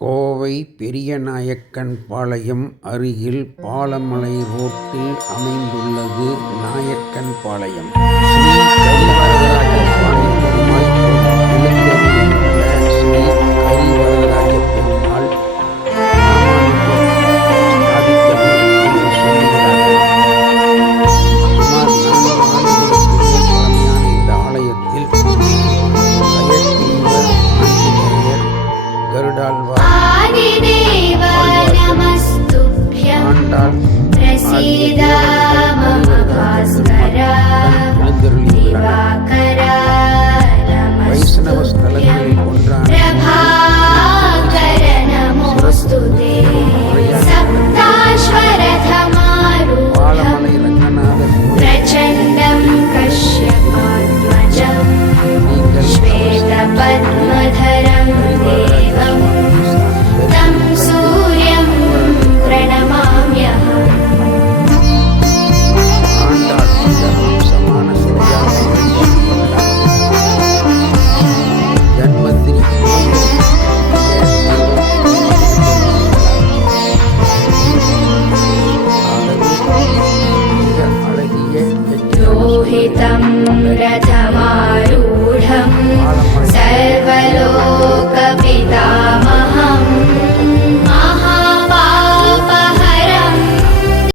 கோவை பெரியநாயக்கன் பாளையம் அருகில் பாலமலை ரோட்டில் அமைந்துள்ளது நாயக்கன் பாளையம். ஸ்ரீ கரிவரதராஜ பாளையம் பெருமாள் எழுந்தருளியுள்ள ஸ்ரீ கரிவரதராஜ பெருமாள் ஸ்தாபித்தவர் என்று சொல்லுகிறார்கள். சுமார் 4 ஆண்டுகளுக்கு மேல் பழமையான இந்த ஆலயத்தில் கயத்தீவர், ஆஞ்சநேயர், கருடாழ்வார், ஆண்டாள் ஆகிய தேவர்கள் கரிவரதராஜ பெருமாள் எழுந்தருளியுள்ளனர்.